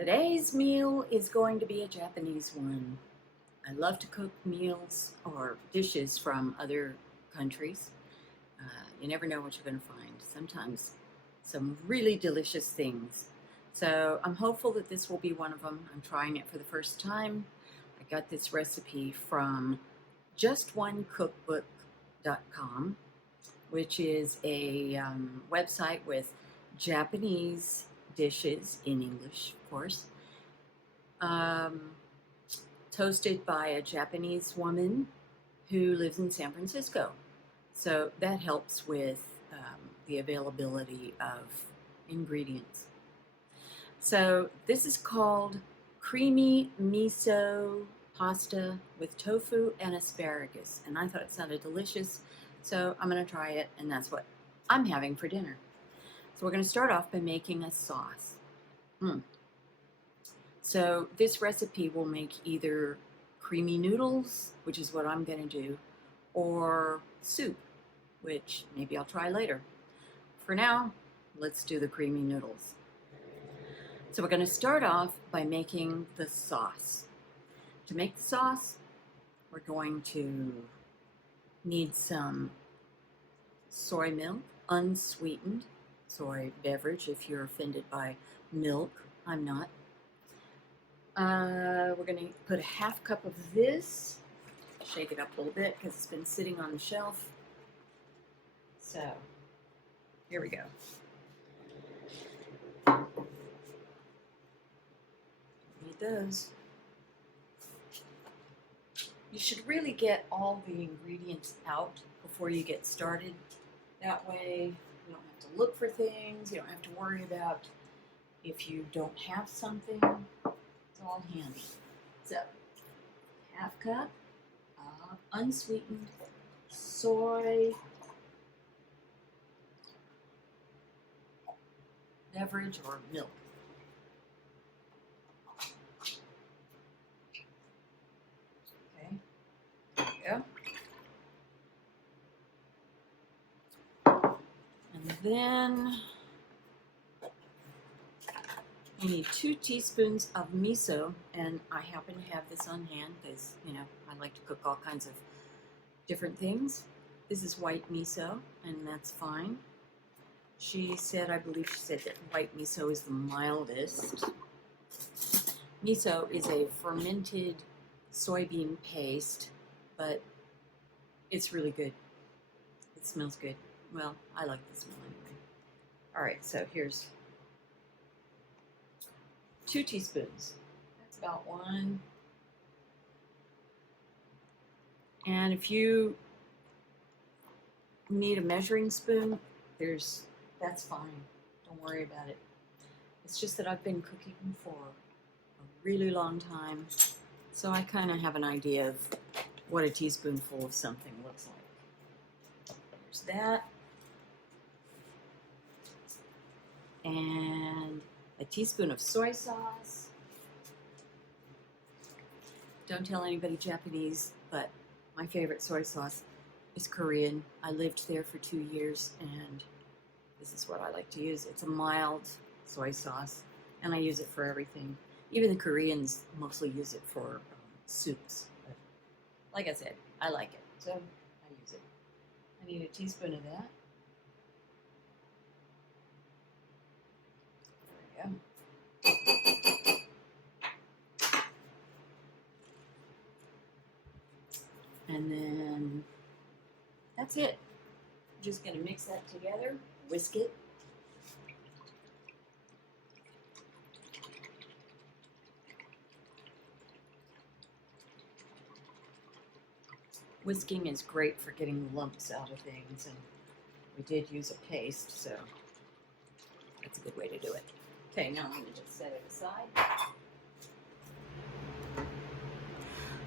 Today's meal is going to be a Japanese one. I love to cook meals or dishes from other countries. You never know what you're going to find. Sometimes some really delicious things. So I'm hopeful that this will be one of them. I'm trying it for the first time. I got this recipe from justonecookbook.com, which is a website with Japanese dishes in English, of course, toasted by a Japanese woman who lives in San Francisco. So that helps with the availability of ingredients. So this is called creamy miso pasta with tofu and asparagus. And I thought it sounded delicious, so I'm going to try it, and that's what I'm having for dinner. So we're going to start off by making a sauce. So this recipe will make either creamy noodles, which is what I'm going to do, or soup, which maybe I'll try later. For now, let's do the creamy noodles. So we're going to start off by making the sauce. To make the sauce, we're going to need some soy milk, unsweetened soy beverage if you're offended by milk. I'm not. We're going to put a half cup of this, shake it up a little bit because it's been sitting on the shelf. So, here we go. Need those. You should really get all the ingredients out before you get started. That way you don't have to look for things, you don't have to worry about if you don't have something. It's all handy. So, half cup of unsweetened soy beverage or milk. Okay, there you go. And then you need 2 teaspoons of miso, and I happen to have this on hand because, you know, I like to cook all kinds of different things. This is white miso, and that's fine. I believe she said that white miso is the mildest. Miso is a fermented soybean paste, but it's really good. It smells good. Well, I like the smell anyway. All right, so here's 2 teaspoons. That's about 1. And if you need a measuring spoon, that's fine. Don't worry about it. It's just that I've been cooking for a really long time, so I kind of have an idea of what a teaspoonful of something looks like. There's that. And a teaspoon of soy sauce. Don't tell anybody Japanese, but my favorite soy sauce is Korean. I lived there for 2 years, and this is what I like to use. It's a mild soy sauce, and I use it for everything. Even the Koreans mostly use it for soups. But like I said, I like it, so I use it. I need a teaspoon of that. There we go. And then that's it. Just going to mix that together, whisk it. Whisking is great for getting lumps out of things, and we did use a paste, so that's a good way to do it. Okay, now I'm going to just set it aside.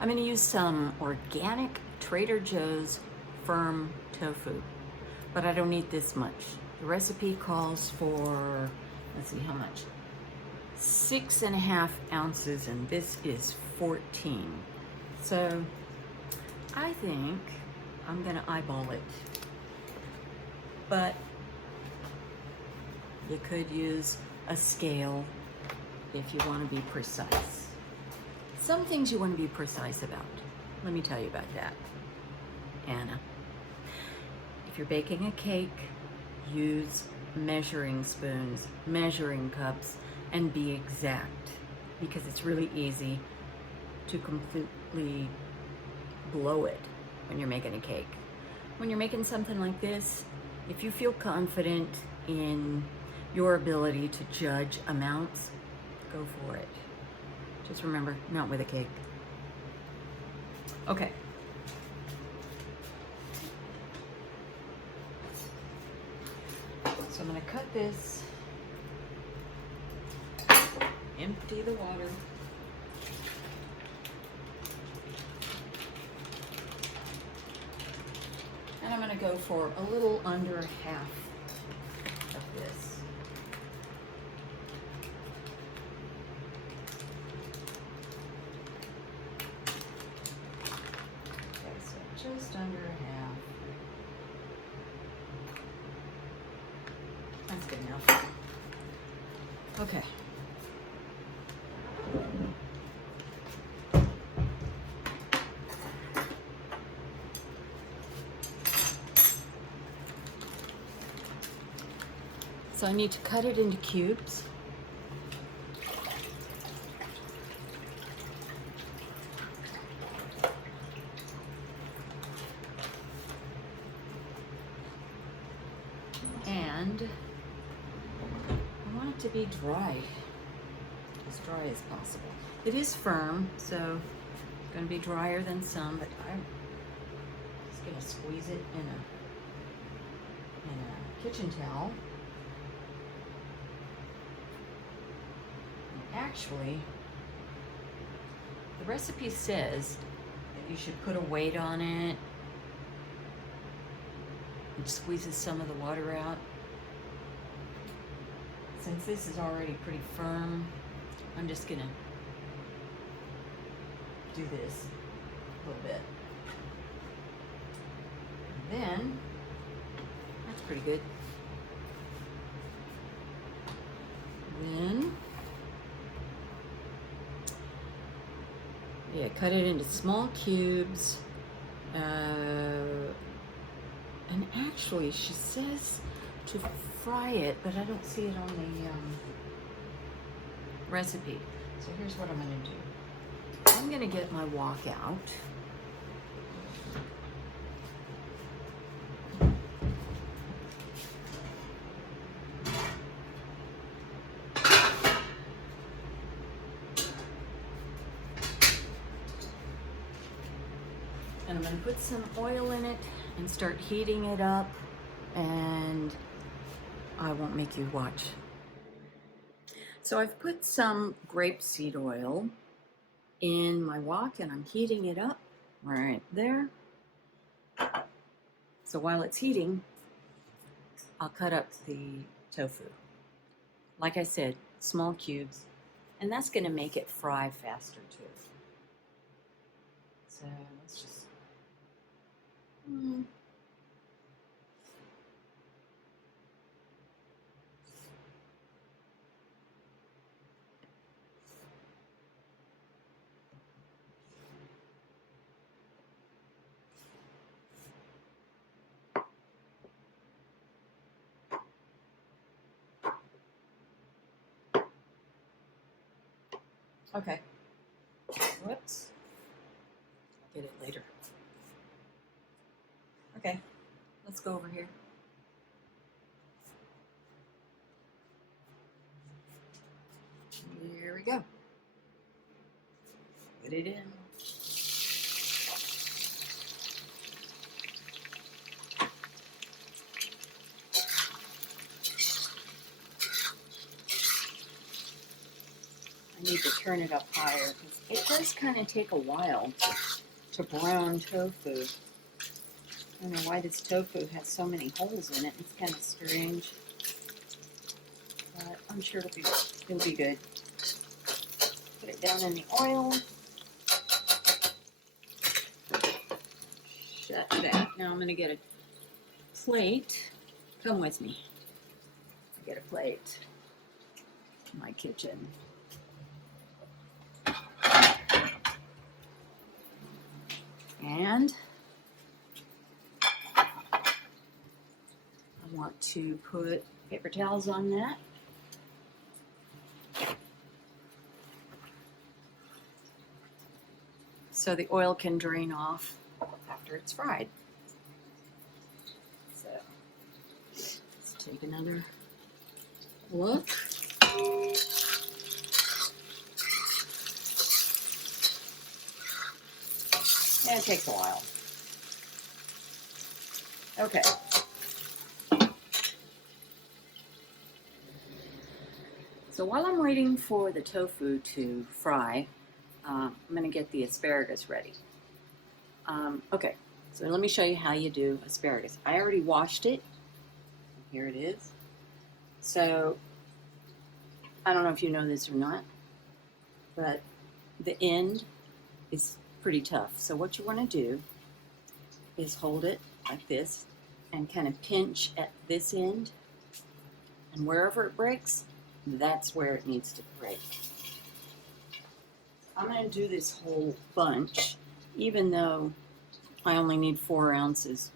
I'm going to use some organic Trader Joe's firm tofu, but I don't need this much. The recipe calls for, let's see how much, 6.5 ounces, and this is 14. So I think I'm going to eyeball it, but you could use a scale if you want to be precise. Some things you want to be precise about. Let me tell you about that, Anna. If you're baking a cake, use measuring spoons, measuring cups, and be exact, because it's really easy to completely blow it when you're making a cake. When you're making something like this, if you feel confident in your ability to judge amounts, go for it. Just remember, not with a cake. Okay. So I'm going to cut this, empty the water. And I'm going to go for a little under half of this. Okay, so just under half. That's good enough. Okay. So I need to cut it into cubes. And I want it to be dry, as dry as possible. It is firm, so it's going to be drier than some, but I'm just going to squeeze it in a kitchen towel. Actually, the recipe says that you should put a weight on it. It squeezes some of the water out. Since this is already pretty firm, I'm just gonna do this a little bit. And then, that's pretty good. Then, yeah, cut it into small cubes. And actually, she says to fry it, but I don't see it on the recipe. So here's what I'm going to do. I'm going to get my wok out. And I'm going to put some oil in it and start heating it up, and I won't make you watch. So I've put some grapeseed oil in my wok and I'm heating it up right there. So while it's heating, I'll cut up the tofu. Like I said, small cubes, and that's going to make it fry faster too. So let's just okay. Whoops. I'll get it later. Okay, let's go over here. Here we go. Put it in. I need to turn it up higher because it does kind of take a while to brown tofu. I don't know why this tofu has so many holes in it. It's kind of strange, but I'm sure it'll be good. Put it down in the oil. Shut that. Now I'm going to get a plate. Come with me. Get a plate. My kitchen. And I want to put paper towels on that. So the oil can drain off after it's fried. So let's take another look. And it takes a while. Okay. So while I'm waiting for the tofu to fry, I'm going to get the asparagus ready. Okay, so let me show you how you do asparagus. I already washed it. Here it is. So I don't know if you know this or not, but the end is pretty tough. So what you want to do is hold it like this and kind of pinch at this end, and wherever it breaks, that's where it needs to break. I'm going to do this whole bunch, even though I only need 4 ounces,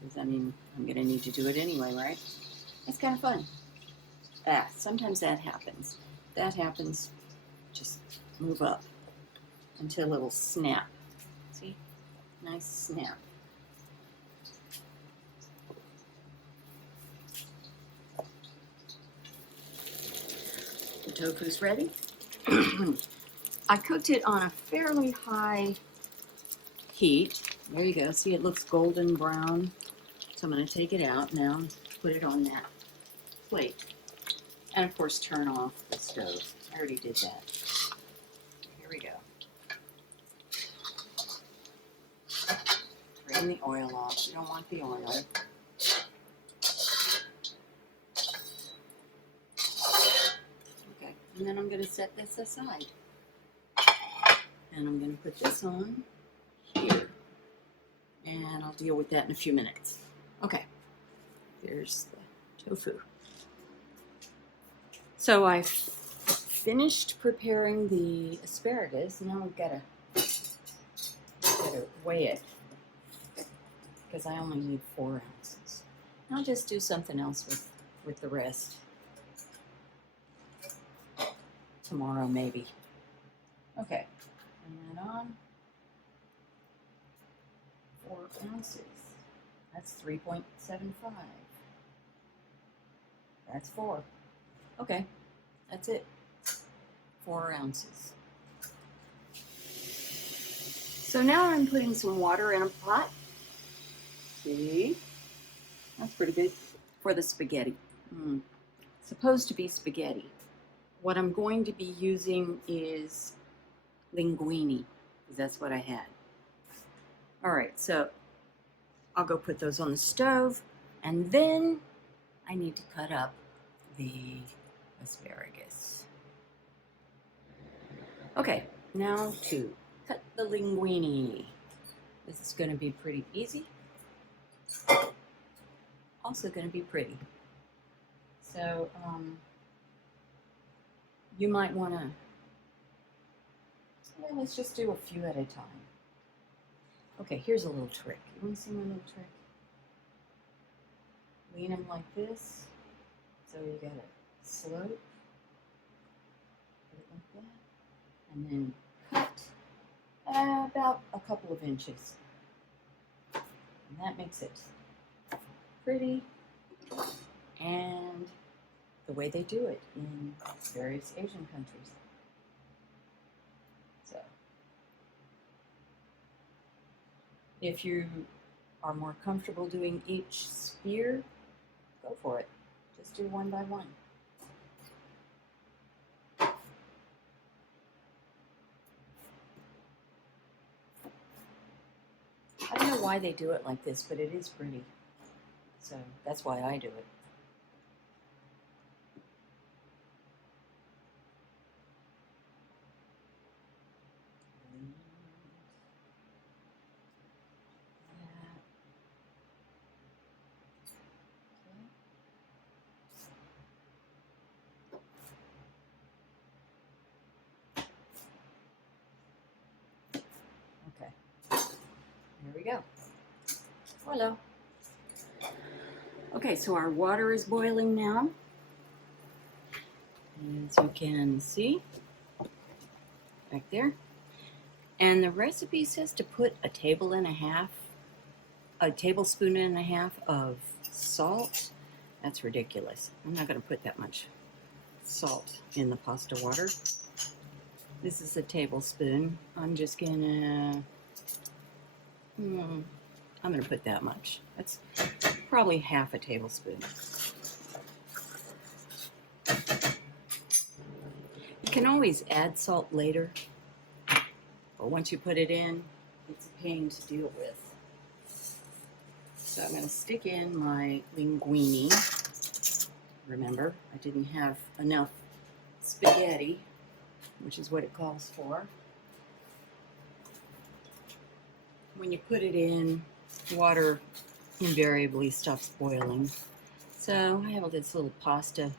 because I mean, I'm going to need to do it anyway, right? It's kind of fun. Sometimes that happens. That happens, just move up until it'll snap. See? Nice snap. The tofu's ready. I cooked it on a fairly high heat. There you go. See, it looks golden brown. So I'm going to take it out now and put it on that plate. And of course, turn off the stove. I already did that. Here we go. Drain the oil off. You don't want the oil. Okay, and then I'm going to set this aside. And I'm going to put this on here. And I'll deal with that in a few minutes. Okay, there's the tofu. So I've finished preparing the asparagus. Now I've got to weigh it, because I only need 4 ounces. I'll just do something else with the rest tomorrow, maybe. Okay, and that on. 4 ounces. That's 3.75. That's 4. Okay, that's it. 4 ounces. So now I'm putting some water in a pot. See? That's pretty good for the spaghetti. Supposed to be spaghetti. What I'm going to be using is linguine, because that's what I had. Alright, so I'll go put those on the stove, and then I need to cut up the asparagus. Okay, now to cut the linguine. This is going to be pretty easy. Also going to be pretty. So, you might want to, well, let's just do a few at a time. Okay, here's a little trick. You want to see my little trick? Lean them like this, so you got a slope, put it like that, and then cut about a couple of inches. And that makes it pretty, and the way they do it in various Asian countries. So, if you are more comfortable doing each spear, go for it. Just do one by one. I don't know why they do it like this, but it is pretty. So that's why I do it. Okay. Hello. Okay, so our water is boiling now. As you can see, back there. And the recipe says to put a tablespoon and a half of salt. That's ridiculous. I'm not going to put that much salt in the pasta water. This is a tablespoon. I'm just gonna, I'm gonna put that much. That's probably half a tablespoon. You can always add salt later, but once you put it in, it's a pain to deal with. So I'm gonna stick in my linguine. Remember, I didn't have enough spaghetti, which is what it calls for. When you put it in, water invariably stops boiling. So I have this little pasta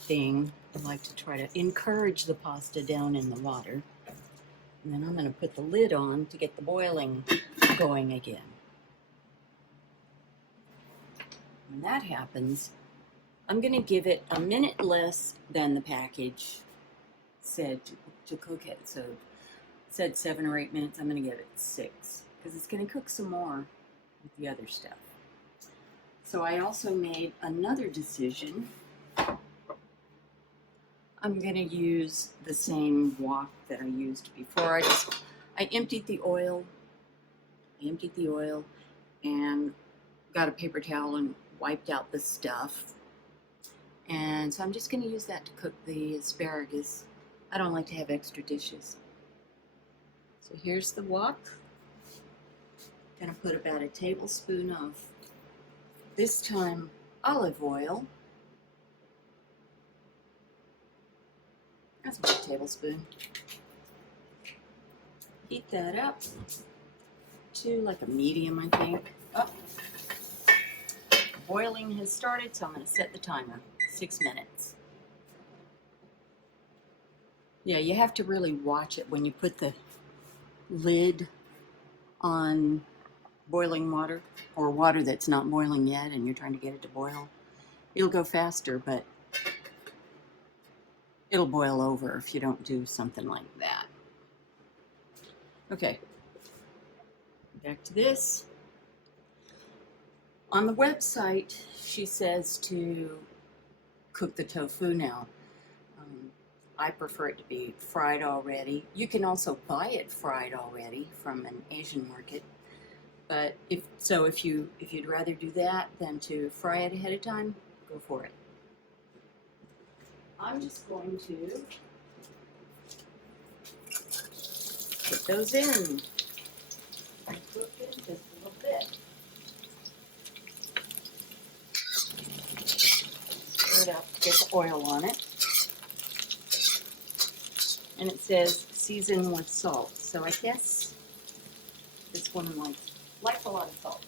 thing. I like to try to encourage the pasta down in the water. And then I'm going to put the lid on to get the boiling going again. When that happens, I'm going to give it a minute less than the package said to cook it. So it said 7 or 8 minutes. I'm going to give it 6 because it's going to cook some more with the other stuff. So I also made another decision. I'm going to use the same wok that I used before. I emptied the oil. And got a paper towel and wiped out the stuff. And so I'm just going to use that to cook the asparagus. I don't like to have extra dishes. So here's the wok. I'm going to put about a tablespoon of, this time, olive oil. That's about a tablespoon. Heat that up to like a medium, I think. Oh, boiling has started, so I'm going to set the timer. 6 minutes. Yeah, you have to really watch it when you put the lid on boiling water or water that's not boiling yet and you're trying to get it to boil. It'll go faster, but it'll boil over if you don't do something like that. Okay, back to this. On the website, she says to cook the tofu now. I prefer it to be fried already. You can also buy it fried already from an Asian market. But if you'd rather do that than to fry it ahead of time, go for it. I'm just going to put those in. Cook it just a little bit. Stir it up, get the oil on it. And it says season with salt. So I guess this woman likes a lot of salt.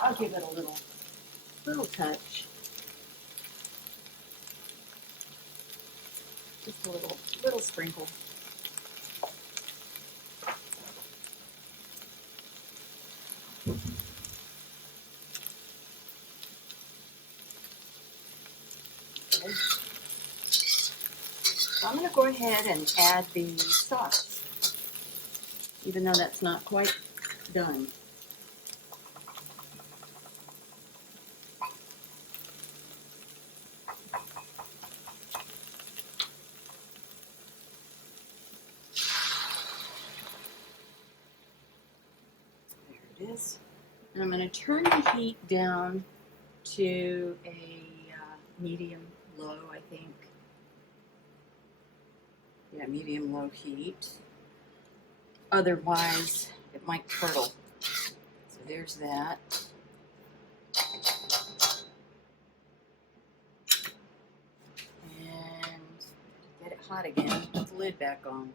I'll give it a little touch. Just a little sprinkle. Okay. So I'm going to go ahead and add the sauce, even though that's not quite done. There it is. And I'm going to turn the heat down to a medium-low, I think. Yeah, medium-low heat. Otherwise, it might curdle. So there's that. And get it hot again, put the lid back on.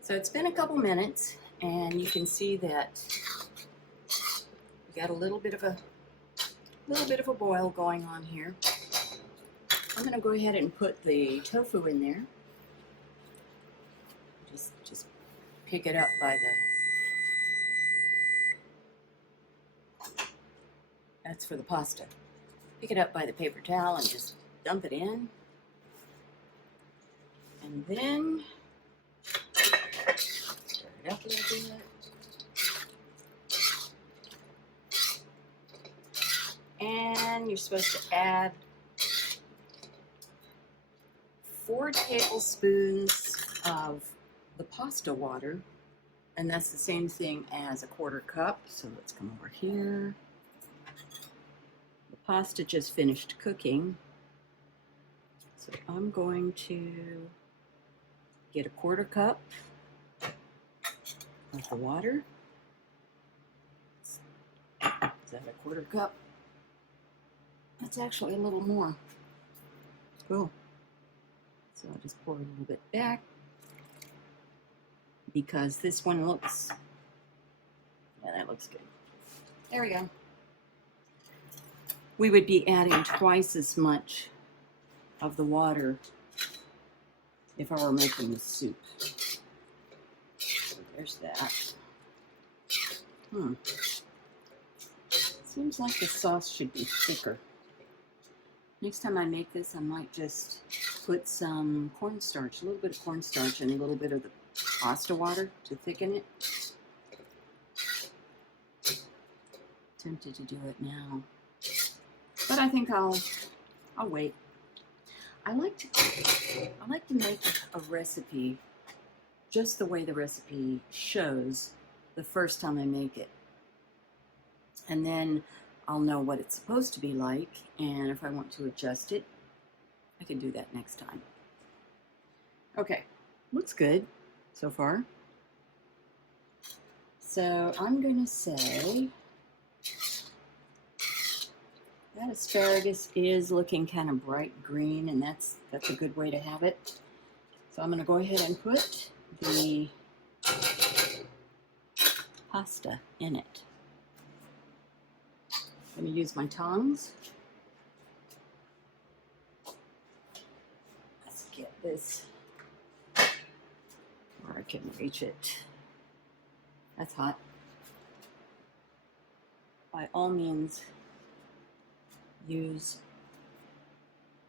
So it's been a couple minutes, and you can see that we got a little bit of a boil going on here. I'm going to go ahead and put the tofu in there. Just pick it up by That's for the pasta. Pick it up by the paper towel and just dump it in. And then stir it up a little bit. And you're supposed to add 4 tablespoons of the pasta water, and that's the same thing as a 1/4 cup. So let's come over here. The pasta just finished cooking, so I'm going to get a 1/4 cup of the water. Is that a 1/4 cup? That's actually a little more. Cool. So I'll just pour a little bit back because this one looks, yeah, that looks good. There we go. We would be adding twice as much of the water if I were making the soup. So there's that. Seems like the sauce should be thicker. Next time I make this, I might just put some cornstarch, a little bit of cornstarch and a little bit of the pasta water to thicken it. Tempted to do it now, but I think I'll wait. I like to make a recipe just the way the recipe shows the first time I make it, and then I'll know what it's supposed to be like, and if I want to adjust it, I can do that next time. Okay, looks good so far. So I'm going to say that asparagus is looking kind of bright green, and that's a good way to have it. So I'm going to go ahead and put the pasta in it. I'm going to use my tongs. Let's get this where I can reach it. That's hot. By all means, use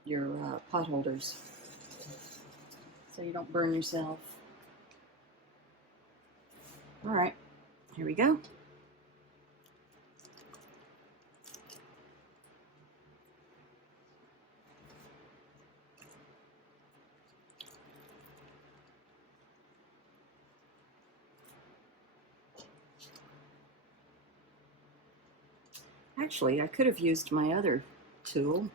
your pot holders so you don't burn yourself. All right, here we go. Actually, I could have used my other tool.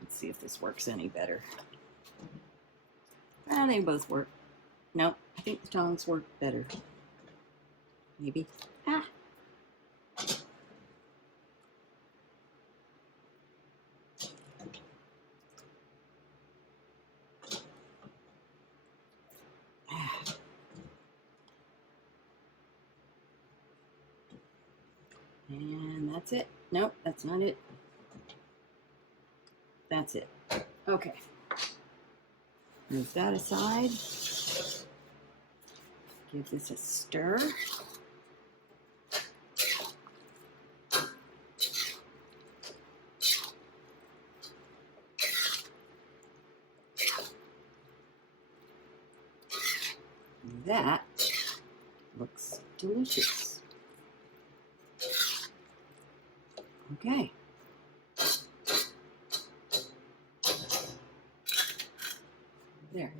Let's see if this works any better. They both work. Nope, I think the tongs work better. Maybe. Ah. And that's it. Nope, that's not it. That's it. Okay. Move that aside. Give this a stir. That looks delicious. Okay. There.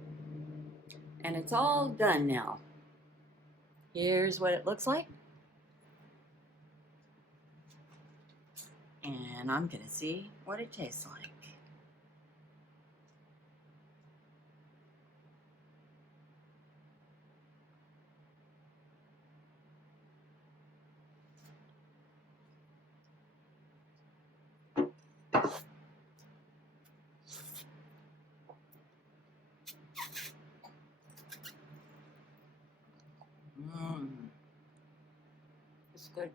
And it's all done now. Here's what it looks like. And I'm going to see what it tastes like. It's good.